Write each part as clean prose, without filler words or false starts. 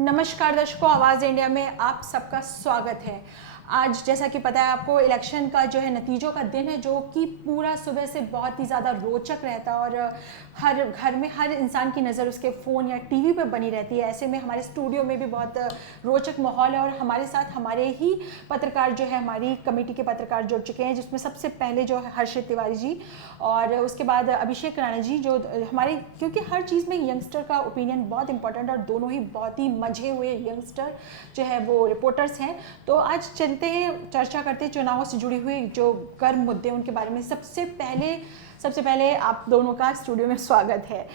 नमस्कार दर्शकों, आवाज़ इंडिया में आप सबका स्वागत है। आज जैसा कि पता है आपको, इलेक्शन का जो है नतीजों का दिन है, जो कि पूरा सुबह से बहुत ही ज़्यादा रोचक रहता है और हर घर में हर इंसान की नज़र उसके फ़ोन या टीवी पर बनी रहती है। ऐसे में हमारे स्टूडियो में भी बहुत रोचक माहौल है और हमारे साथ हमारे ही पत्रकार जो है, हमारी कमेटी के पत्रकार जुड़ चुके हैं, जिसमें सबसे पहले जो है हर्षित तिवारी जी और उसके बाद अभिषेक राणा जी, जो हमारे, क्योंकि हर चीज़ में यंगस्टर का ओपिनियन बहुत इंपॉर्टेंट और दोनों ही बहुत ही मजे हुए यंगस्टर जो है वो रिपोर्टर्स हैं। तो आज चलते हैं, चर्चा करते हैं चुनावों से जुड़ी हुई जो गर्म मुद्दे उनके बारे में। सबसे पहले आप दोनों का स्टूडियो में स्वागत है।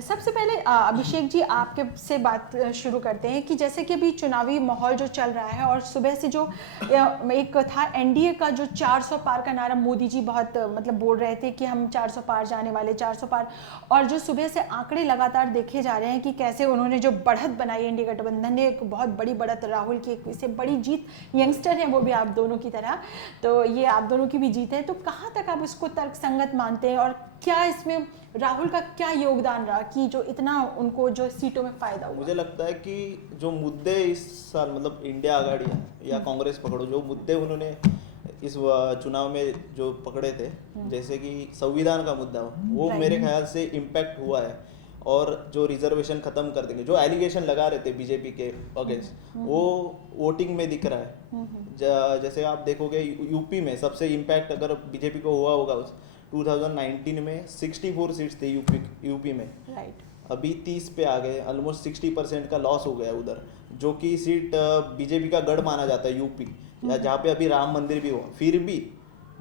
सबसे पहले अभिषेक जी, आपके से बात शुरू करते हैं कि जैसे कि अभी चुनावी माहौल जो चल रहा है और सुबह से जो एक था एनडीए का जो 400 पार का नारा, मोदी जी बहुत मतलब बोल रहे थे कि हम 400 पार जाने वाले, 400 पार, और जो सुबह से आंकड़े लगातार देखे जा रहे हैं कि कैसे उन्होंने जो बढ़त बनाई एनडीए गठबंधन ने, एक बहुत बड़ी बढ़त, राहुल की एक इससे बड़ी जीत, यंगस्टर हैं वो भी आप दोनों की तरह, तो ये आप दोनों की भी जीत है। तो कहाँ तक आप इसको तर्कसंगत मानते हैं और क्या इसमें राहुल का क्या योगदान रहा कि जो इतना उनको जो सीटों में फायदा हुआ? मुझे लगता है कि जो मुद्दे इस साल, मतलब इंडिया आघाड़ी या कांग्रेस पकड़ो, जो मुद्दे उन्होंने इस चुनाव में जो पकड़े थे, जैसे कि संविधान का मुद्दा, वो मेरे ख्याल से इम्पैक्ट हुआ है। और जो रिजर्वेशन खत्म कर देंगे, जो एलिगेशन लगा रहे थे बीजेपी के अगेंस्ट, वो वोटिंग में दिख रहा है। जैसे आप देखोगे यूपी में सबसे इम्पैक्ट अगर बीजेपी को हुआ होगा, 2019 में 64 सीट्स थे यूपी में, अभी 30 पे आ गए, ऑलमोस्ट 60% का लॉस हो गया उधर, जो कि सीट बीजेपी का गढ़ माना जाता है यूपी, या जहाँ पे अभी राम मंदिर भी हुआ। फिर भी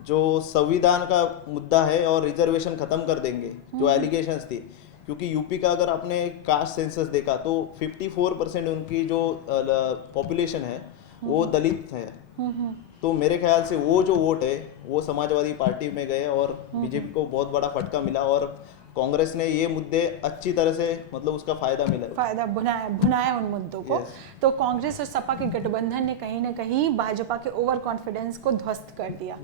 जो संविधान का मुद्दा है और रिजर्वेशन खत्म कर देंगे, जो एलिगेशंस थी, क्योंकि यूपी का अगर आपने कास्ट सेंसस देखा तो 54% उनकी जो पॉपुलेशन है वो दलित है। तो मेरे ख्याल से वो जो वोट है वो समाजवादी पार्टी में गए और बीजेपी को बहुत बड़ा फटका मिला, और कांग्रेस ने ये मुद्दे अच्छी तरह से, मतलब उसका फायदा भुनाया उन मुद्दों को। तो कांग्रेस और सपा के गठबंधन ने कहीं ना कहीं भाजपा के ओवर कॉन्फिडेंस को ध्वस्त कर दिया।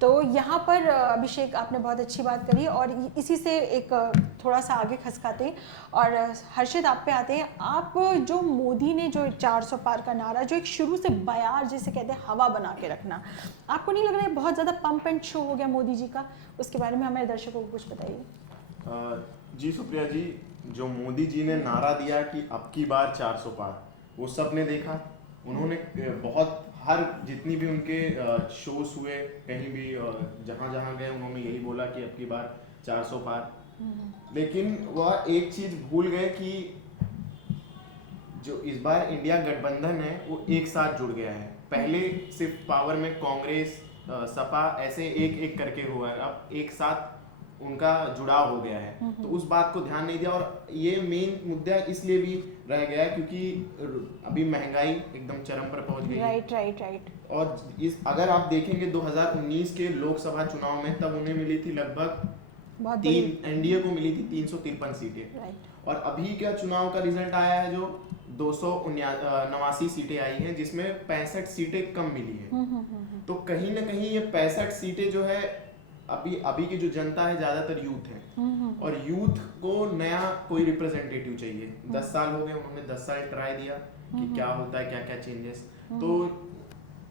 तो यहाँ पर अभिषेक, आपने बहुत अच्छी बात करी और इसी से एक थोड़ा सा आगे खसकाते हैं और हर्षित आप पे आते हैं। आप जो मोदी ने जो 400 पार का नारा, जो एक शुरू से बयार जिसे कहते हैं हवा बना के रखना, आपको नहीं लग रहा है बहुत ज़्यादा पंप एंड शो हो गया मोदी जी का? उसके बारे में हमारे दर्शकों को कुछ बताइए। जी सुप्रिया जी, जो मोदी जी ने नारा दिया कि अब की बार 400 पार, वो सब ने देखा। उन्होंने बहुत, हर जितनी भी उनके शोज हुए, कहीं भी जहां जहां गए, उन्होंने यही बोला कि अब की बार 400 पार। लेकिन वह एक चीज भूल गए कि जो इस बार इंडिया गठबंधन है वो एक साथ जुड़ गया है। पहले सिर्फ पावर में कांग्रेस, सपा ऐसे एक एक करके हुआ है, अब एक साथ उनका जुड़ाव हो गया है। तो उस बात को ध्यान नहीं दिया, और ये मेन मुद्दा इसलिए भी रह गया है क्योंकि अभी महंगाई एकदम चरम पर पहुंच गई है। राइट। और इस, अगर आप देखेंगे 2019 के लोकसभा चुनाव में, तब उन्हें मिली थी लगभग एनडीए को मिली थी 353 सीटें, और अभी क्या चुनाव का रिजल्ट आया है जो 289 सीटें आई हैं, जिसमें 65 सीटें कम मिली है। तो कहीं ना कहीं ये 65 सीटें जो है, अभी की जो जनता है ज्यादातर यूथ है, और यूथ को नया कोई रिप्रेजेंटेटिव चाहिए। 10 साल हो गए, उन्होंने 10 साल ट्राई दिया कि क्या होता है, क्या क्या चेंजेस। तो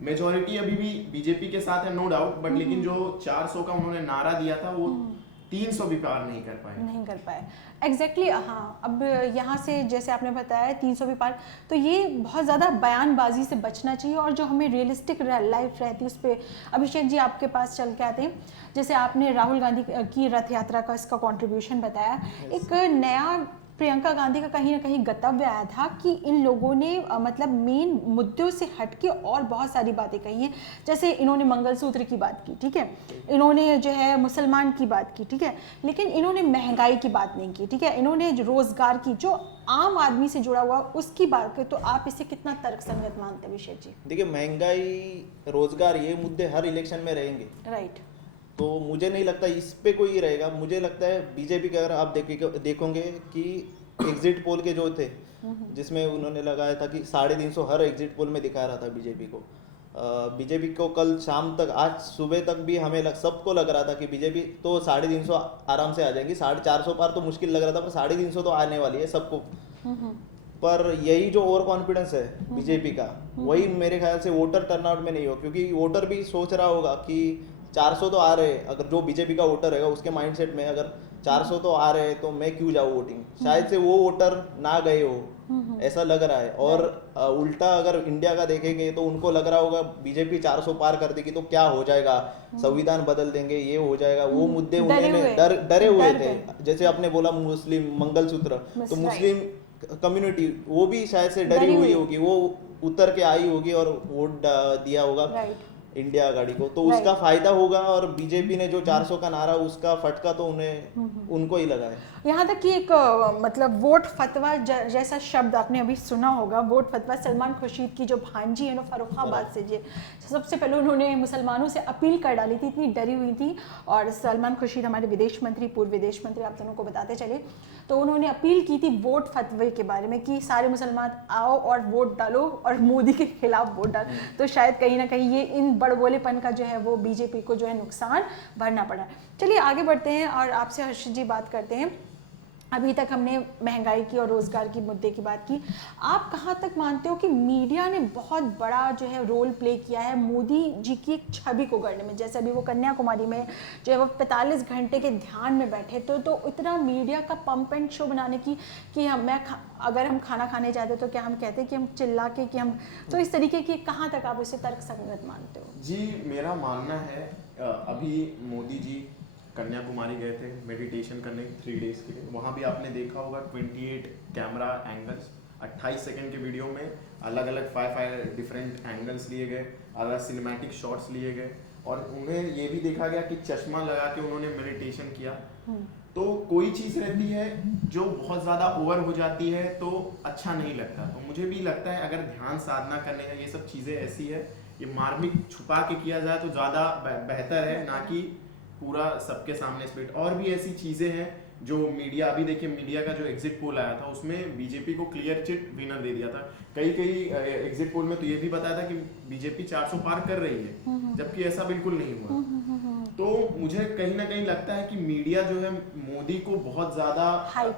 मेजॉरिटी अभी भी बीजेपी के साथ है, नो डाउट, बट लेकिन जो 400 का उन्होंने नारा दिया था वो 300 भी पार नहीं कर पाए। एग्जैक्टली हाँ। अब यहाँ से जैसे आपने बताया 300 भी पार, तो ये बहुत ज़्यादा बयानबाजी से बचना चाहिए और जो हमें रियलिस्टिक लाइफ रहती है उस पर। अभिषेक जी, आपके पास चल के आते हैं। जैसे आपने राहुल गांधी की रथ यात्रा का इसका कंट्रीब्यूशन बताया, एक नया प्रियंका गांधी का कहीं ना कहीं गतव्य आया था कि इन लोगों ने मतलब मेन मुद्दों से हटके और बहुत सारी बातें कही हैं। जैसे इन्होंने मंगलसूत्र की बात की, ठीक है, इन्होंने जो है मुसलमान की बात की, ठीक है, लेकिन इन्होंने महंगाई की बात नहीं की, ठीक है, इन्होंने रोजगार की, जो आम आदमी से जुड़ा हुआ, उसकी बात की। तो आप इसे कितना तर्कसंगत मानते हैं अभिषेक जी? देखिए, महंगाई, रोजगार, ये मुद्दे हर इलेक्शन में रहेंगे। राइट। तो मुझे नहीं लगता इस पे कोई रहेगा। मुझे लगता है बीजेपी के, अगर आप देखोगे कि एग्जिट पोल के जो थे, जिसमें उन्होंने लगाया था कि 350 हर एग्जिट पोल में दिखा रहा था बीजेपी को कल शाम तक, आज सुबह तक भी हमें सबको लग रहा था कि बीजेपी तो 350 आराम से आ जाएंगी। 450 पार तो मुश्किल लग रहा था, पर 350 तो आने वाली है सबको। पर यही जो ओवर कॉन्फिडेंस है बीजेपी का, वही मेरे ख्याल से वोटर टर्नआउट में नहीं हो, क्योंकि वोटर भी सोच रहा होगा कि 400 तो आ रहे हैं, अगर जो बीजेपी का वोटर रहेगा उसके माइंडसेट में अगर 400 तो आ रहे हैं तो मैं क्यों जाऊँ वोटिंग, शायद से वो वोटर ना गए हो, ऐसा लग रहा है। और उल्टा अगर इंडिया का देखेंगे तो उनको लग रहा होगा बीजेपी 400 पार कर देगी तो क्या हो जाएगा, संविधान बदल देंगे, ये हो जाएगा, वो मुद्दे उन्होंने डरे हुए थे। जैसे आपने बोला मुस्लिम मंगलसूत्र, तो मुस्लिम कम्युनिटी वो भी शायद से डरी हुई होगी, वो उतर के आई होगी और वोट दिया होगा इंडिया आघाड़ी को, तो उसका फायदा होगा। और बीजेपी ने जो 400 का नारा, उसका फटका तो उनको ही लगा है। यहाँ तक कि एक मतलब वोट फतवा जैसा शब्द आपने अभी सुना होगा, वोट फतवा। सलमान खुर्शीद की जो भांजी है ना फर्रुखाबाद से, जी सबसे पहले उन्होंने मुसलमानों से अपील कर डाली थी, इतनी डरी हुई थी। और सलमान खुर्शीद हमारे विदेश मंत्री, पूर्व विदेश मंत्री, आप दोनों को बताते चले, तो उन्होंने अपील की थी वोट फतवे के बारे में कि सारे मुसलमान आओ और वोट डालो और मोदी के खिलाफ वोट डालो। तो शायद कहीं ना कहीं ये इन बड़बोलेपन का जो है वो बीजेपी को जो है नुकसान भरना पड़ा। चलिए आगे बढ़ते हैं और आपसे हर्षित जी बात करते हैं। अभी तक हमने महंगाई की और रोज़गार की मुद्दे की बात की, आप कहाँ तक मानते हो कि मीडिया ने बहुत बड़ा जो है रोल प्ले किया है मोदी जी की एक छवि को गढ़ने में? जैसे अभी वो कन्याकुमारी में जो है वो 45 घंटे के ध्यान में बैठे, तो इतना मीडिया का पंप एंड शो बनाने की कि अगर हम खाना खाने जाते तो क्या हम कहते कि हम चिल्ला के कि हम, तो इस तरीके की कहाँ तक आप उसे तर्कसंगत मानते हो? जी मेरा मानना है, अभी मोदी जी कन्याकुमारी गए थे मेडिटेशन करने 3 डेज के लिए। वहाँ भी आपने देखा होगा 28 कैमरा एंगल्स, 28 सेकंड के वीडियो में अलग अलग 5 डिफरेंट एंगल्स लिए गए, अलग सिनेमैटिक शॉट्स लिए गए, और उन्हें ये भी देखा गया कि चश्मा लगा के उन्होंने मेडिटेशन किया। तो कोई चीज़ रहती है जो बहुत ज़्यादा ओवर हो जाती है तो अच्छा नहीं लगता। तो मुझे भी लगता है अगर ध्यान साधना करने का ये सब चीज़ें ऐसी है, ये मार्मिक छुपा के किया जाए तो ज़्यादा बेहतर है, ना कि पूरा सबके सामने स्प्लिट। और भी ऐसी चीज़ें हैं जो मीडिया, अभी देखिए मीडिया का जो एग्जिट पोल आया था उसमें बीजेपी को क्लियर चिट विनर दे दिया था। कई एग्जिट पोल में तो ये भी बताया था कि बीजेपी 400 पार कर रही है, जबकि ऐसा बिल्कुल नहीं हुआ। तो मुझे कहीं ना कहीं लगता है कि मीडिया जो है मोदी को बहुत ज़्यादा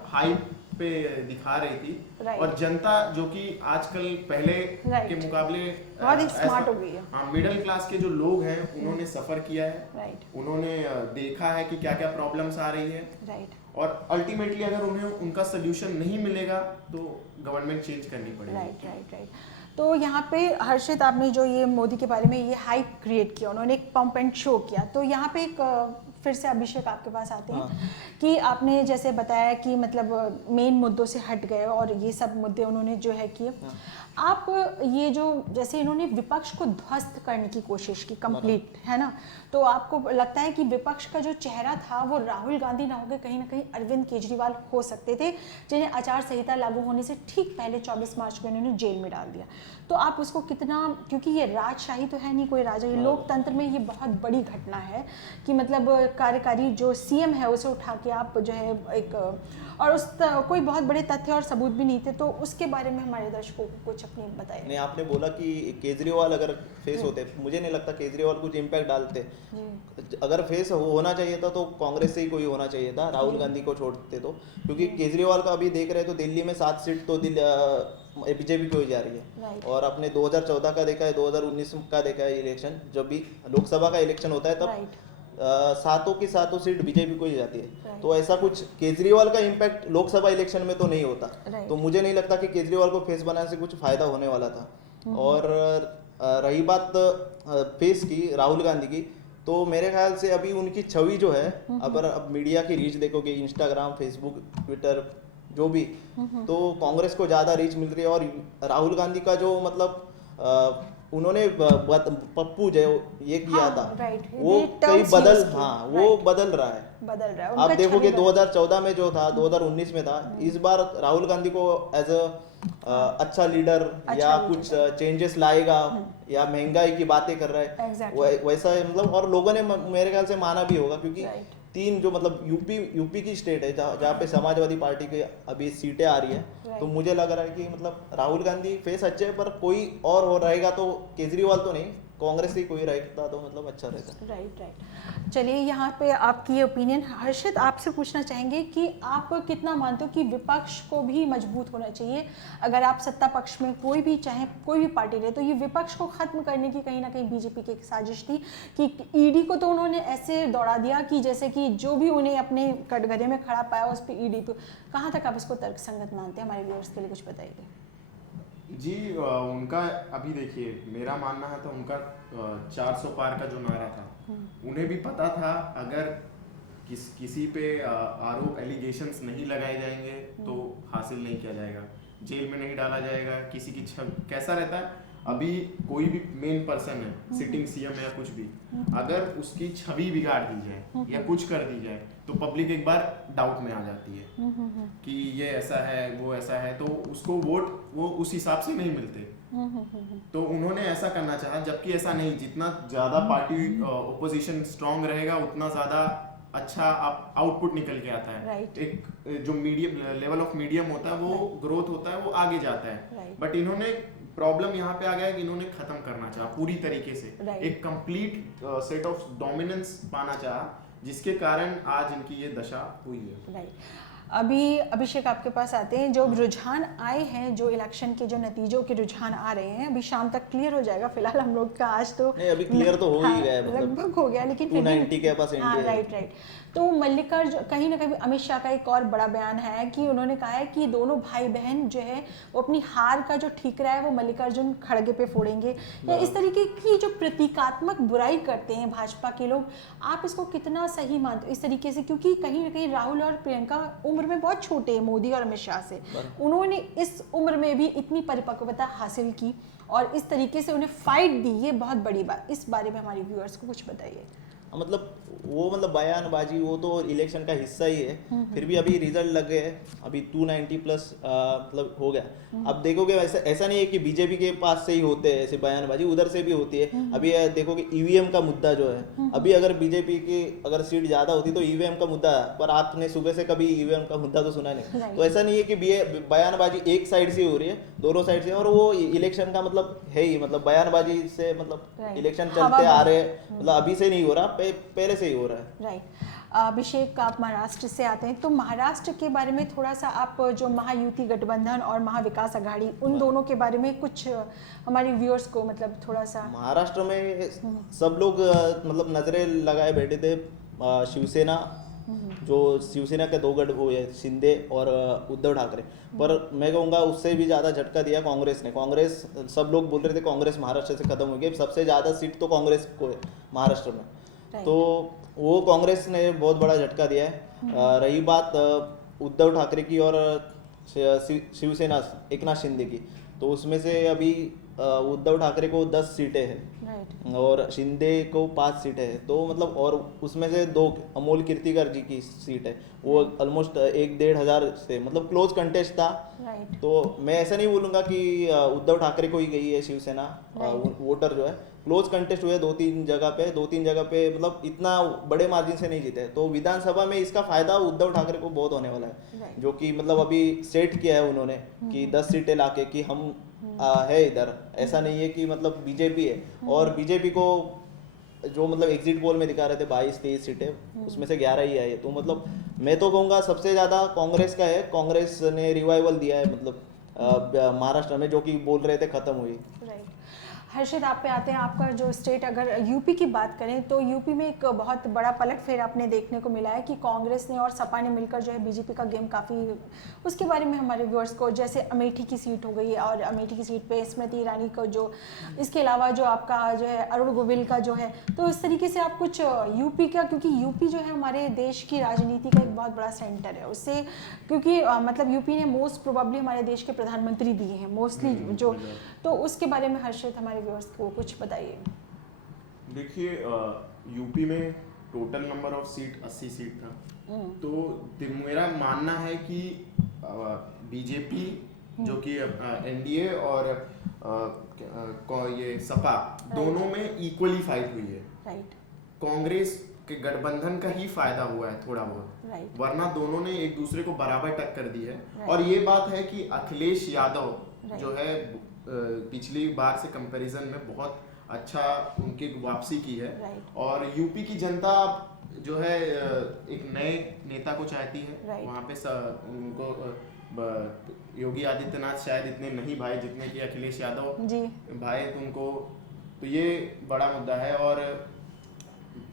हाइप पे दिखा रही थी, और जनता जो कि आजकल पहले के मुकाबले बहुत ही स्मार्ट हो गई है। हाँ, मिडिल क्लास के जो लोग हैं उन्होंने सफर किया है, उन्होंने देखा है कि क्या क्या प्रॉब्लम्स आ रही है, और अल्टीमेटली अगर उन्हें उनका सोल्यूशन नहीं मिलेगा तो गवर्नमेंट चेंज करनी पड़ेगी। राइट। तो यहाँ पे हर्षित, आपने जो ये मोदी के बारे में ये हाइप क्रिएट किया, उन्होंने एक पंप एंड शो किया, तो यहाँ पे एक फिर से अभिषेक आपके पास आते हैं कि आपने जैसे बताया कि मतलब मेन मुद्दों से हट गए और ये सब मुद्दे उन्होंने जो है किए। आप ये जो जैसे इन्होंने विपक्ष को ध्वस्त करने की कोशिश की कंप्लीट, है ना, तो आपको लगता है कि विपक्ष का जो चेहरा था वो राहुल गांधी ना होकर कहीं ना कहीं अरविंद केजरीवाल हो सकते थे, जिन्हें आचार संहिता लागू होने से ठीक पहले 24 मार्च को इन्होंने जेल में डाल दिया। तो आप उसको कितना, क्योंकि ये राजशाही तो है नहीं कोई राजा, ये लोकतंत्र में ये बहुत बड़ी घटना है कि मतलब कार्यकारी जो सीएम है उसे उठा के आप जो है एक, और कोई बहुत बड़े तथ्य और सबूत भी नहीं थे, तो उसके बारे में हमारे दर्शकों को कुछ अपनी बताइए। नहीं, आपने बोला कि केजरीवाल अगर फेस होते, मुझे नहीं लगता केजरीवाल कुछ इम्पैक्ट डालते। अगर फेस होना चाहिए था तो कांग्रेस से ही कोई होना चाहिए था, राहुल गांधी को छोड़ते तो, क्योंकि केजरीवाल का अभी देख रहे तो दिल्ली में 7 सीट तो बीजेपी को ही जा रही है। और आपने 2014 का देखा है, 2019 का देखा है इलेक्शन, जब भी लोकसभा का इलेक्शन होता है तब 7 की 7 सीट बीजेपी को ही जाती है। तो ऐसा कुछ केजरीवाल का इम्पैक्ट लोकसभा इलेक्शन में तो नहीं होता, तो मुझे नहीं लगता कि केजरीवाल को फेस बनाने से कुछ फायदा होने वाला था। और रही बात फेस की राहुल गांधी की, तो मेरे ख्याल से अभी उनकी छवि जो है, अगर अब मीडिया की रीच देखोगे, इंस्टाग्राम, फेसबुक, ट्विटर जो भी, तो कांग्रेस को ज़्यादा रीच मिल रही है। और राहुल गांधी का जो मतलब उन्होंने पप्पू जो ये किया था, वो कई वो बदल रहा है। आप देखोगे 2014 में जो था, 2019 में था, इस बार राहुल गांधी को एज अच्छा लीडर या कुछ चेंजेस लाएगा या महंगाई की बातें कर रहा है, वैसा मतलब। और लोगों ने मेरे ख्याल से माना भी होगा, क्योंकि 3 जो मतलब यूपी की स्टेट है जहाँ पे समाजवादी पार्टी की अभी सीटें आ रही है, तो मुझे लग रहा है कि मतलब राहुल गांधी फेस अच्छे है, पर कोई और हो रहेगा तो केजरीवाल तो नहीं, कांग्रेस ही कोई रहता तो मतलब अच्छा रहता। राइट। चलिए यहाँ पे आपकी ओपिनियन। हर्षित, आपसे पूछना चाहेंगे कि आप कितना मानते हो कि विपक्ष को भी मजबूत होना चाहिए? अगर आप सत्ता पक्ष में कोई भी चाहे कोई भी पार्टी रहे, तो ये विपक्ष को खत्म करने की कहीं ना कहीं बीजेपी की एक साजिश थी कि ईडी को तो उन्होंने ऐसे दौड़ा दिया कि जैसे कि जो भी उन्हें अपने कटघरे में खड़ा पाया उस पर ईडी पे। कहाँ तक आप इसको तर्कसंगत मानते हैं? हमारे व्यूअर्स के लिए कुछ बताइए। जी उनका अभी देखिए, मेरा मानना है तो उनका 400 पार का जो नारा था, उन्हें भी पता था अगर किसी पे आरोप एलिगेशंस नहीं लगाए जाएंगे तो हासिल नहीं किया जाएगा, जेल में नहीं डाला जाएगा। किसी की कैसा रहता है, अभी कोई भी मेन पर्सन है, सिटिंग सीएम या कुछ भी, अगर उसकी छवि बिगाड़ दी जाए या कुछ कर दी जाए तो पब्लिक एक बार डाउट में आ जाती है कि ये ऐसा है वो ऐसा है, तो उसको वोट वो उस हिसाब से नहीं मिलते। तो उन्होंने ऐसा करना चाहा, जबकि ऐसा नहीं, जितना ज्यादा पार्टी ओपोजिशन स्ट्रांग रहेगा उतना ज्यादा अच्छा आउटपुट निकल के आता है। एक जो मीडियम लेवल ऑफ मीडियम होता है वो ग्रोथ होता है, वो आगे जाता है। बट इन्होंने प्रॉब्लम यहाँ पे आ गया कि इन्होंने खत्म करना चाहा पूरी तरीके से, एक कंप्लीट सेट ऑफ डोमिनेंस पाना चाहा, जिसके कारण आज इनकी ये दशा हुई है। अभी अभिषेक आपके पास आते हैं। जो रुझान आए हैं, जो इलेक्शन के जो नतीजों के रुझान आ रहे हैं, अभी शाम तक क्लियर हो जाएगा। फिलहाल हम लोग का आज तो नहीं, अभी क्लियर तो हो ही गया है, मतलब लगभग हो गया, लेकिन 290 के पास इंडिया है। राइट। तो मल्लिकार्जुन, कहीं ना कहीं अमित शाह का एक और बड़ा बयान है कि उन्होंने कहा है कि दोनों भाई बहन जो है वो अपनी हार का जो ठीकरा है वो मल्लिकार्जुन खड़गे पे फोड़ेंगे, या इस तरीके की जो प्रतीकात्मक बुराई करते हैं भाजपा के लोग, आप इसको कितना सही मानते हो इस तरीके से? क्योंकि कहीं ना कहीं राहुल और प्रियंका उम्र में बहुत छोटे हैं मोदी और अमित शाह से, उन्होंने इस उम्र में भी इतनी परिपक्वता हासिल की और इस तरीके से उन्हें फाइट दी, ये बहुत बड़ी बात। इस बारे में हमारे व्यूअर्स को कुछ बताइए। मतलब वो मतलब बयानबाजी वो तो इलेक्शन का हिस्सा ही है, फिर भी अभी रिजल्ट लग गए, अभी 290 प्लस मतलब हो गया। अब देखोगे ऐसा नहीं है कि बीजेपी के पास से ही होते हैं ऐसे बयानबाजी, उधर से भी होती है। अभी देखोगे ईवीएम का मुद्दा जो है, अभी अगर बीजेपी की अगर सीट ज्यादा होती तो ईवीएम का मुद्दा, पर आपने सुबह से कभी ईवीएम का मुद्दा तो सुना नहीं। तो ऐसा नहीं है कि बयानबाजी एक साइड से हो रही है, दोनों साइड से, और वो इलेक्शन का मतलब है ही, मतलब बयानबाजी से मतलब इलेक्शन चलते आ रहे हैं, मतलब अभी से नहीं हो रहा, पहले से ही हो रहा है। राइट। अभिषेक, आप महाराष्ट्र से आते हैं, तो महाराष्ट्र के बारे में थोड़ा सा आप, जो महायुति गठबंधन और महाविकास आघाड़ी, उन दोनों के बारे में कुछ हमारे व्यूअर्स को मतलब थोड़ा सा। महाराष्ट्र में सब लोग मतलब नजरें लगाए बैठे थे शिवसेना, जो शिवसेना के दो गढ़ हुए शिंदे और उद्धव ठाकरे, पर मैं कहूँगा उससे भी ज़्यादा झटका दिया कांग्रेस ने। कांग्रेस, सब लोग बोल रहे थे कांग्रेस महाराष्ट्र से खत्म हो गई, सबसे ज़्यादा सीट तो कांग्रेस को है महाराष्ट्र में, तो वो कांग्रेस ने बहुत बड़ा झटका दिया है। रही बात उद्धव ठाकरे की और शिवसेना एकनाथ शिंदे की, तो उसमें से अभी उद्धव ठाकरे को 10 सीटें हैं और शिंदे को 5 सीटें हैं, तो मतलब और उसमें से 2 अमोल कीर्तिकर जी की सीट है, वो ऑलमोस्ट 1-1.5 हज़ार से मतलब क्लोज कंटेस्ट था। तो मैं ऐसा नहीं बोलूँगा कि उद्धव ठाकरे को ही गई है शिवसेना, वोटर जो है क्लोज कंटेस्ट हुए 2-3 जगह पे मतलब इतना बड़े मार्जिन से नहीं जीते, तो विधानसभा में इसका फायदा उद्धव ठाकरे को बहुत होने वाला है, जो कि मतलब अभी सेट किया है उन्होंने कि 10 सीटें लाके कि हम है इधर, ऐसा नहीं है कि मतलब बीजेपी है। और बीजेपी को जो मतलब एग्जिट पोल में दिखा रहे थे 22-23 सीटें, उसमें से 11 ही आई है, तो मतलब मैं तो कहूँगा सबसे ज़्यादा कांग्रेस का है। कांग्रेस ने रिवाइवल दिया है मतलब महाराष्ट्र में, जो कि बोल रहे थे खत्म हुई। हर्षित, आप पे आते हैं। आपका जो स्टेट, अगर यूपी की बात करें तो यूपी में एक बहुत बड़ा पलटफेर आपने देखने को मिला है कि कांग्रेस ने और सपा ने मिलकर जो है बीजेपी का गेम काफ़ी, उसके बारे में हमारे व्यूअर्स को, जैसे अमेठी की सीट हो गई और अमेठी की सीट पे स्मृति ईरानी को, जो इसके अलावा जो आपका जो है अरुण गोविल का जो है, तो इस तरीके से आप कुछ यूपी का, क्योंकि यूपी जो है हमारे देश की राजनीति का एक बहुत बड़ा सेंटर है, उससे क्योंकि मतलब यूपी ने मोस्ट प्रोबेबली हमारे देश के प्रधानमंत्री दिए हैं मोस्टली जो, तो उसके बारे में हर्षित हमारे व्यूअर्स को कुछ बताइए। देखिए यूपी में total number of seat 80 seat था, तो मेरा मानना है कि बीजेपी जो कि एनडीए और ये सपा दोनों में इक्वली फाइट हुई है। कांग्रेस के गठबंधन का ही फायदा हुआ है थोड़ा बहुत, वरना दोनों ने एक दूसरे को बराबर टक्कर दी है। और ये बात है कि अखिलेश यादव जो है पिछली बार से कंपैरिजन में बहुत अच्छा उनकी वापसी की है। Right. और यूपी की जनता जो है एक नए नेता को चाहती है। Right. वहाँ पे उनको योगी आदित्यनाथ शायद इतने नहीं भाई जितने कि अखिलेश यादव जी भाई, तुमको तो ये बड़ा मुद्दा है और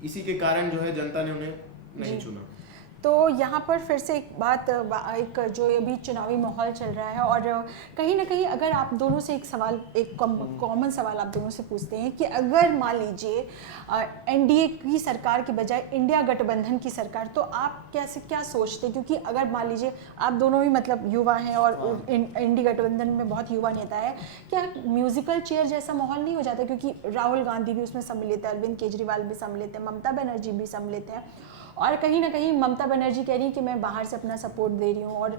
इसी के कारण जो है जनता ने उन्हें नहीं चुना। तो यहाँ पर फिर से एक बात, एक जो अभी चुनावी माहौल चल रहा है और कहीं ना कहीं अगर आप दोनों से एक सवाल, एक कॉमन सवाल आप दोनों से पूछते हैं कि अगर मान लीजिए एनडीए की सरकार की बजाय इंडिया गठबंधन की सरकार, तो आप कैसे क्या सोचते हैं? क्योंकि अगर मान लीजिए आप दोनों ही मतलब युवा हैं और इंडिया गठबंधन में बहुत युवा नेता है, क्या म्यूजिकल चेयर जैसा माहौल नहीं हो जाता? क्योंकि राहुल गांधी भी उसमें सम्मिलित है, अरविंद केजरीवाल भी सम्मिलित है, ममता बनर्जी भी सम्मिलित है और कहीं ना कहीं ममता बनर्जी कह रही है कि मैं बाहर से अपना सपोर्ट दे रही हूँ और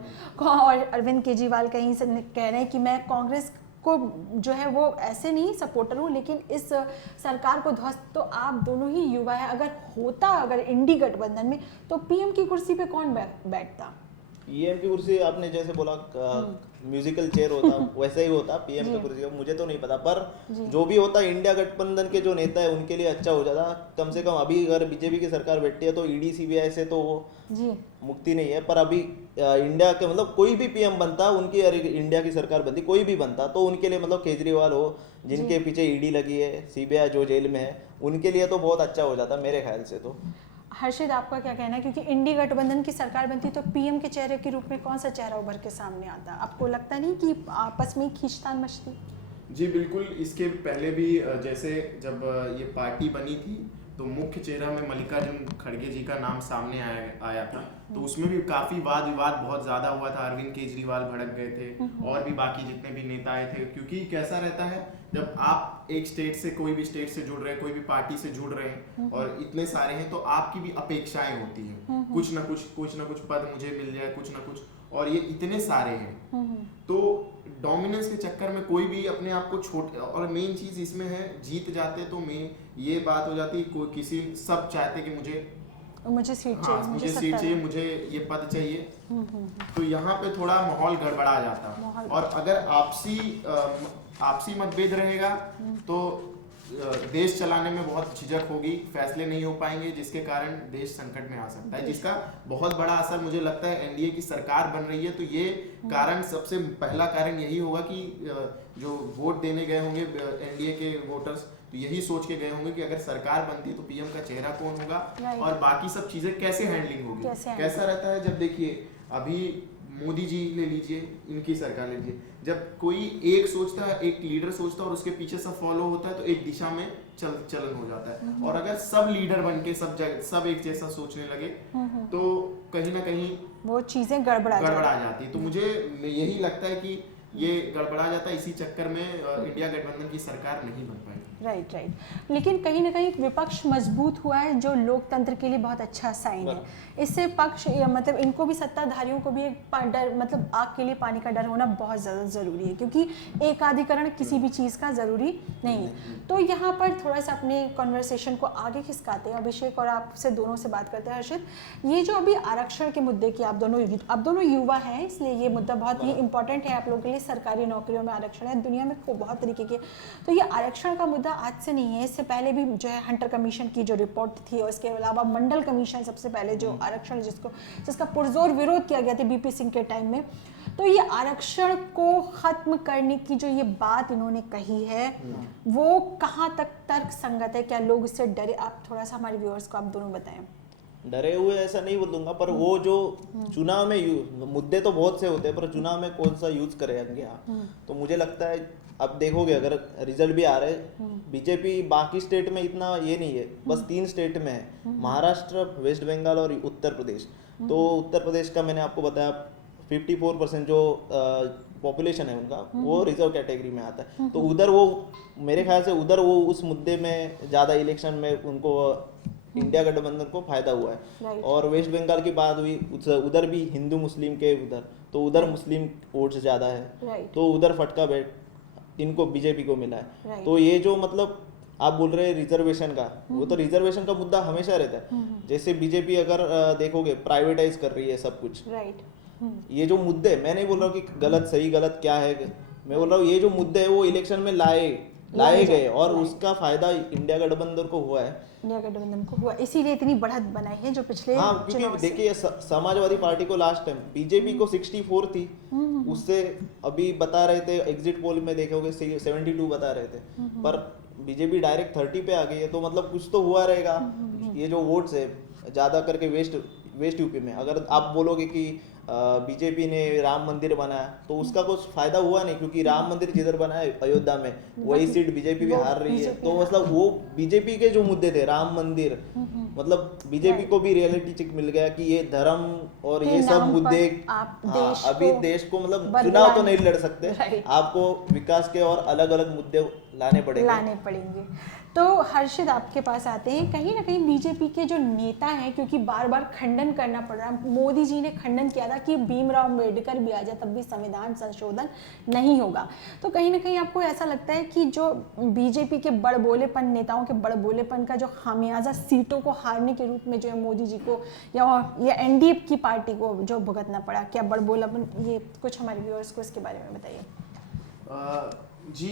अरविंद केजरीवाल कहीं से कह रहे हैं कि मैं कांग्रेस को जो है वो ऐसे नहीं सपोर्टर हूँ लेकिन इस सरकार को ध्वस्त। तो आप दोनों ही युवा है, अगर इंडी गठबंधन में तो पीएम की कुर्सी पे कौन बैठता? पीएम की कुर्सी आपने जैसे बोला म्यूजिकल चेयर होता वैसा ही होता पीएम की कुर्सी का, मुझे तो नहीं पता, पर जो भी होता इंडिया गठबंधन के जो नेता है उनके लिए अच्छा हो जाता। कम से कम अभी अगर बीजेपी की सरकार बैठती है तो ईडी सीबीआई से तो वो मुक्ति नहीं है, पर अभी इंडिया के मतलब कोई भी पीएम बनता, उनकी इंडिया की सरकार बनती, कोई भी बनता तो उनके लिए मतलब केजरीवाल हो जिनके पीछे ईडी लगी है, सीबीआई जो जेल में है, उनके लिए तो बहुत अच्छा हो जाता मेरे ख्याल से। तो हर्षित आपका क्या कहना है? क्योंकि इंडी गठबंधन की सरकार बनती तो पीएम के चेहरे के रूप में कौन सा चेहरा उभर के सामने आता? आपको लगता नहीं कि आपस में खींचतान मचती? जी बिल्कुल, इसके पहले भी जैसे जब ये पार्टी बनी थी तो मुख्य चेहरा में मल्लिकार्जुन खड़गे जी का नाम सामने आया था, तो उसमें भी काफी वाद विवाद बहुत ज्यादा हुआ था। अरविंद केजरीवाल भड़क गए थे और भी बाकी जितने भी नेता आए थे, क्योंकि कैसा रहता है जब आप एक स्टेट से कोई भी स्टेट से जुड़ रहे हैं, कोई भी पार्टी से जुड़ रहे हैं और इतने सारे हैं, तो आपकी भी अपेक्षाएं होती हैं, कुछ ना कुछ पद मुझे मिल जाए, कुछ ना कुछ, और ये इतने सारे हैं तो डोमिनेंस के चक्कर में कोई भी अपने आप को छोटे, और मेन चीज इसमें है जीत जाते तो ये बात हो जाती है किसी सब चाहते कि मुझे सीट चाहिए, मुझे सीट चाहिए, मुझे ये पद चाहिए, तो यहाँ पे थोड़ा माहौल गड़बड़ा जाता। और अगर आपसी मतभेद रहेगा तो देश चलाने में बहुत झिझक होगी, फैसले नहीं हो पाएंगे, जिसके कारण देश संकट में आ सकता है, जिसका बहुत बड़ा असर मुझे लगता है एनडीए की सरकार बन रही है तो ये कारण, सबसे पहला कारण यही होगा कि जो वोट देने गए होंगे एनडीए के वोटर्स, तो यही सोच के गए होंगे कि अगर सरकार बनती है तो पीएम का चेहरा कौन होगा और बाकी सब चीजें कैसे हैंडलिंग होगी। कैसा रहता है जब देखिए अभी मोदी जी ले लीजिए, इनकी सरकार ले लीजिए, जब कोई एक सोचता है, एक लीडर सोचता है और उसके पीछे सब फॉलो होता है तो एक दिशा में चलन हो जाता है। और अगर सब लीडर बनके सब एक जैसा सोचने लगे तो कहीं ना कहीं वो चीजें गड़बड़ा जाती है। तो मुझे यही लगता है कि ये गड़बड़ा जाता है, इसी चक्कर में इंडिया गठबंधन की सरकार नहीं बन पाई। राइट। लेकिन कहीं ना कहीं विपक्ष मजबूत हुआ है, जो लोकतंत्र के लिए बहुत अच्छा साइन है। इससे पक्ष मतलब इनको भी, सत्ताधारियों को भी एक डर, मतलब आग के लिए पानी का डर होना बहुत ज़्यादा ज़रूरी है, क्योंकि एकाधिकरण किसी भी चीज़ का ज़रूरी नहीं है। तो यहाँ पर थोड़ा सा अपने कॉन्वर्सेशन को आगे खिसकाते हैं, अभिषेक और आपसे दोनों से बात करते हैं। हर्षित, ये जो अभी आरक्षण के मुद्दे की, आप दोनों युवा हैं, इसलिए ये मुद्दा बहुत ही इंपॉर्टेंट है आप लोगों के लिए। सरकारी नौकरियों में आरक्षण है, दुनिया में बहुत तरीके के, तो ये आरक्षण का मुद्दा आज से नहीं है, इससे पहले भी जो है हंटर कमीशन की जो रिपोर्ट थी और इसके अलावा मंडल कमीशन, सबसे पहले जो आरक्षण जिसका पुरजोर विरोध किया गया था बीपी सिंह के टाइम में, तो ये आरक्षण को खत्म करने की जो ये बात इन्होंने कही है वो कहाँ तक तर्क संगत है? क्या लोग इससे डरे? आप थोड़ा सा हमारे व्यूअर्स को आप दोनों बताएं। डरे हुए ऐसा नहीं बोलूंगा, पर वो जो चुनाव में मुद्दे तो बहुत से होते हैं, पर चुनाव में कौन सा यूज करेंगे तो मुझे लगता है अब देखोगे अगर रिजल्ट भी आ रहे, बीजेपी बाकी स्टेट में इतना ये नहीं है, बस 3 स्टेट में है, महाराष्ट्र, वेस्ट बंगाल और उत्तर प्रदेश। तो उत्तर प्रदेश का मैंने आपको बताया 54% जो पॉपुलेशन है उनका वो रिजर्व कैटेगरी में आता है, तो उधर वो मेरे ख्याल से उधर वो उस मुद्दे में ज़्यादा इलेक्शन में उनको इंडिया गठबंधन को फायदा हुआ है। और वेस्ट बंगाल की बात हुई, उधर भी हिंदू मुस्लिम के उधर, तो उधर मुस्लिम वोट्स ज़्यादा है, तो उधर फटका बैठ इनको बीजेपी को मिला है। तो ये जो मतलब आप बोल रहे हैं रिजर्वेशन का, वो तो रिजर्वेशन का मुद्दा हमेशा रहता है। जैसे बीजेपी अगर देखोगे प्राइवेटाइज कर रही है सब कुछ, ये जो मुद्दे, मैं नहीं बोल रहा हूँ कि गलत सही गलत क्या है, मैं बोल रहा हूँ ये जो मुद्दे है वो इलेक्शन में लाए लाए गए और उसका फायदा इंडिया गठबंधन को हुआ है। इंडिया गठबंधन को हुआ, इसीलिए इतनी बढ़त बनाई है जो पिछले हाँ, क्योंकि देखिए समाजवादी पार्टी को लास्ट टाइम बीजेपी को 64 थी, उससे अभी बता रहे थे एग्जिट पोल में देखोगे 72 बता रहे थे, पर बीजेपी डायरेक्ट 30 पे आ गई है, तो मतलब कुछ तो हुआ रहेगा। ये जो वोट्स है ज्यादा करके वेस्ट यूपी में, अगर आप बोलोगे कि बीजेपी ने राम मंदिर बनाया तो उसका कुछ फायदा हुआ नहीं, क्योंकि राम मंदिर जिधर बना है अयोध्या में वही सीट बीजेपी भी हार रही है। तो मतलब वो बीजेपी के जो मुद्दे थे राम मंदिर, मतलब बीजेपी को भी रियलिटी चेक मिल गया कि ये धर्म और ये सब मुद्दे अभी देश को मतलब चुनाव तो नहीं लड़ सकते, आपको विकास के और अलग अलग मुद्दे लाने पड़ेंगे। तो हर्षित आपके पास आते हैं, कहीं ना कहीं बीजेपी के जो नेता हैं, क्योंकि बार बार खंडन करना पड़ रहा है, मोदी जी ने खंडन किया था कि भीमराव अम्बेडकर भी आ जाए तब भी संविधान संशोधन नहीं होगा, तो कहीं ना कहीं आपको ऐसा लगता है कि जो बीजेपी के बड़बोलेपन, नेताओं के बड़बोलेपन का जो खामियाजा सीटों को हारने के रूप में जो है मोदी जी को या एनडीए की पार्टी को जो भुगतना पड़ा, क्या बड़बोलापन, ये कुछ हमारे व्यूअर्स को इसके बारे में बताइए। जी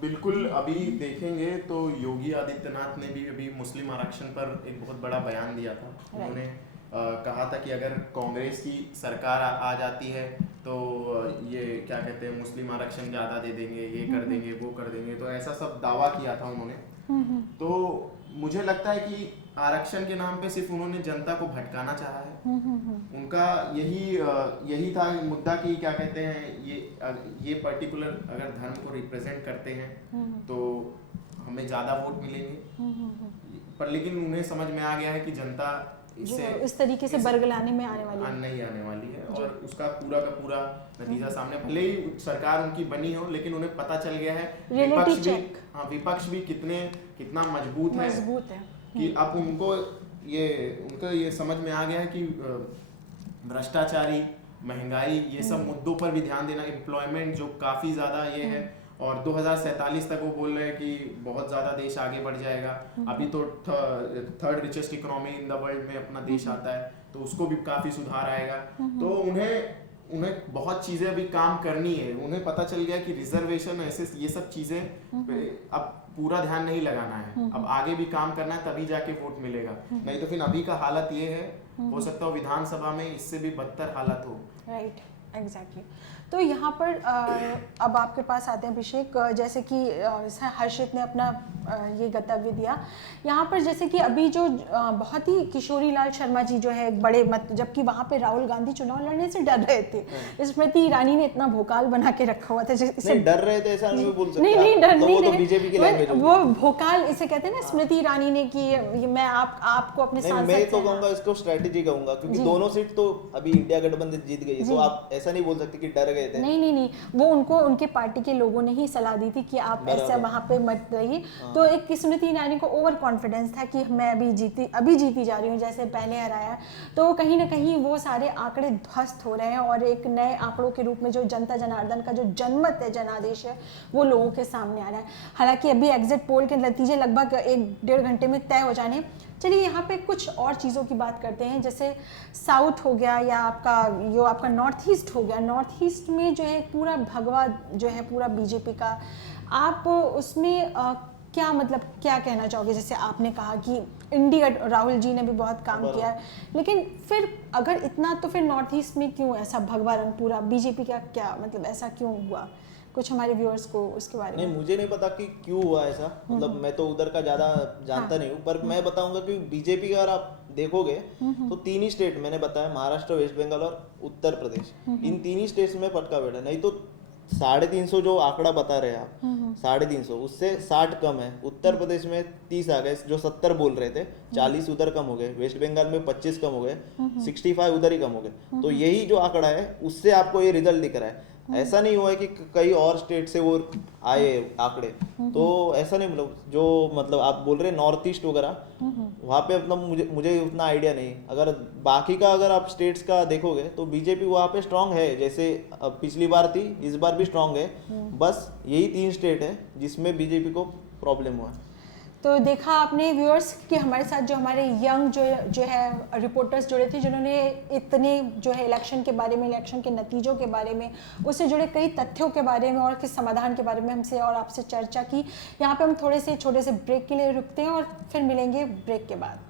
बिल्कुल, अभी देखेंगे तो योगी आदित्यनाथ ने भी अभी मुस्लिम आरक्षण पर एक बहुत बड़ा बयान दिया था। उन्होंने कहा था कि अगर कांग्रेस की सरकार आ जाती है तो ये क्या कहते हैं मुस्लिम आरक्षण ज़्यादा दे देंगे, ये कर देंगे, वो कर देंगे, तो ऐसा सब दावा किया था उन्होंने। तो मुझे लगता है कि आरक्षण के नाम पे सिर्फ उन्होंने जनता को भटकाना चाहा है। उनका यही था मुद्दा कि क्या कहते हैं ये पर्टिकुलर अगर धर्म को रिप्रेजेंट करते हैं तो हमें ज़्यादा वोट मिलेंगे, पर लेकिन उन्हें समझ में आ गया है कि जनता इससे इस तरीके से बरगलाने में आने वाली है और उसका पूरा का पूरा नतीजा सामने, भले ही सरकार उनकी बनी हो, लेकिन उन्हें पता चल गया है विपक्ष भी कितना मजबूत है कि अब उनको ये समझ में आ गया है कि भ्रष्टाचारी, महंगाई, ये सब मुद्दों पर भी ध्यान देना, एम्प्लॉयमेंट जो काफ़ी ज़्यादा ये है, और 2047 तक वो बोल रहे हैं कि बहुत ज़्यादा देश आगे बढ़ जाएगा। अभी तो third richest economy in the world में अपना देश आता है, तो उसको भी काफ़ी सुधार आएगा। तो उन्हें बहुत चीज़ें अभी काम करनी है। उन्हें पता चल गया कि रिजर्वेशन ऐसे ये सब चीज़ें अब पूरा ध्यान नहीं लगाना है, अब आगे भी काम करना है, तभी जाके वोट मिलेगा। नहीं तो फिर अभी का हालत ये है, हो सकता है विधानसभा में इससे भी बदतर हालत हो। Right, exactly. तो यहाँ पर अब आपके पास आते हैं अभिषेक, जैसे कि हर्षित ने अपना ये गंतव्य दिया, यहाँ पर जैसे कि अभी जो बहुत ही किशोरी लाल शर्मा जी जो है एक बड़े मत, जबकि वहाँ पे राहुल गांधी चुनाव लड़ने से डर रहे थे, स्मृति ईरानी ने इतना भोकाल बना के रखा हुआ था, नहीं डर रहे थे ऐसा नहीं बोल सकते, नहीं डर नहीं तो बीजेपी की लैंग्वेज वो भोकाल इसे कहते हैं ना, स्मृति ईरानी ने कि मैं आपको अपने सांसद, मैं तो कहूँगा इसको स्ट्रेटेजी कहूँगा, क्योंकि दोनों सीट तो अभी इंडिया गठबंधन जीत गई है, तो आप ऐसा नहीं बोल सकते कि डर गए थे। नहीं, वो उनको उनके पार्टी के लोगों ने ही सलाह दी थी कि आप ऐसे वहां पे मत रहिए। तो एक स्मृति ईरानी को ओवर कॉन्फिडेंस था कि मैं अभी जीती जा रही हूँ, जैसे पहले हराया, तो कहीं ना कहीं वो सारे आंकड़े ध्वस्त हो रहे हैं और एक नए आंकड़ों के रूप में जो जनता जनार्दन का जो जनमत है, जनादेश है, वो लोगों के सामने आ रहा है। हालांकि अभी एग्जिट पोल के नतीजे लगभग 1-1.5 घंटे में तय हो जाने। चलिए यहाँ पे कुछ और चीज़ों की बात करते हैं, जैसे साउथ हो गया या आपका नॉर्थ ईस्ट हो गया। नॉर्थ ईस्ट में जो है पूरा भगवा जो है पूरा बीजेपी का, आप उसमें क्या कहना चाहोगे? जैसे आपने कहा कि इंडिया, राहुल जी ने भी बहुत काम किया है, लेकिन फिर अगर इतना, तो फिर नॉर्थ ईस्ट में क्यों ऐसा भगवा रंग पूरा बीजेपी का, क्या मतलब ऐसा क्यों हुआ? कुछ हमारे व्यूअर्स को उसके बारे में। नहीं, मुझे नहीं पता कि क्यों हुआ ऐसा, मतलब मैं तो उधर का ज्यादा जानता नहीं हूँ, पर मैं बताऊंगा कि बीजेपी का अगर आप देखोगे तो 3 ही स्टेट मैंने बताया, महाराष्ट्र, वेस्ट बंगाल और उत्तर प्रदेश, इन 3 ही स्टेट्स में फटका बैठा। नहीं तो 350 जो आंकड़ा बता रहे हैं आप, 350 उससे 60 कम है। उत्तर प्रदेश में 30 आ गए, जो 70 बोल रहे थे, 40 उधर कम हो गए। वेस्ट बंगाल में 25 कम हो गए, 65 उधर ही कम हो गए। तो यही जो आंकड़ा है उससे आपको ये रिजल्ट दिख रहा है। ऐसा नहीं हुआ है कि कई और स्टेट से वो आए आंकड़े, तो ऐसा नहीं, मतलब आप बोल रहे नॉर्थ ईस्ट वगैरह, वहाँ पे मतलब मुझे उतना आइडिया नहीं। अगर बाकी का अगर आप स्टेट्स का देखोगे तो बीजेपी वहाँ पे स्ट्रांग है, जैसे पिछली बार थी, इस बार भी स्ट्रांग है। बस यही 3 स्टेट है जिसमें बीजेपी को प्रॉब्लम हुआ है। तो देखा आपने व्यूअर्स कि हमारे साथ जो हमारे यंग जो है रिपोर्टर्स जुड़े थे, जिन्होंने इतने जो है इलेक्शन के बारे में, इलेक्शन के नतीजों के बारे में, उससे जुड़े कई तथ्यों के बारे में और किस समाधान के बारे में हमसे और आपसे चर्चा की। यहाँ पे हम थोड़े से छोटे से ब्रेक के लिए रुकते हैं और फिर मिलेंगे ब्रेक के बाद।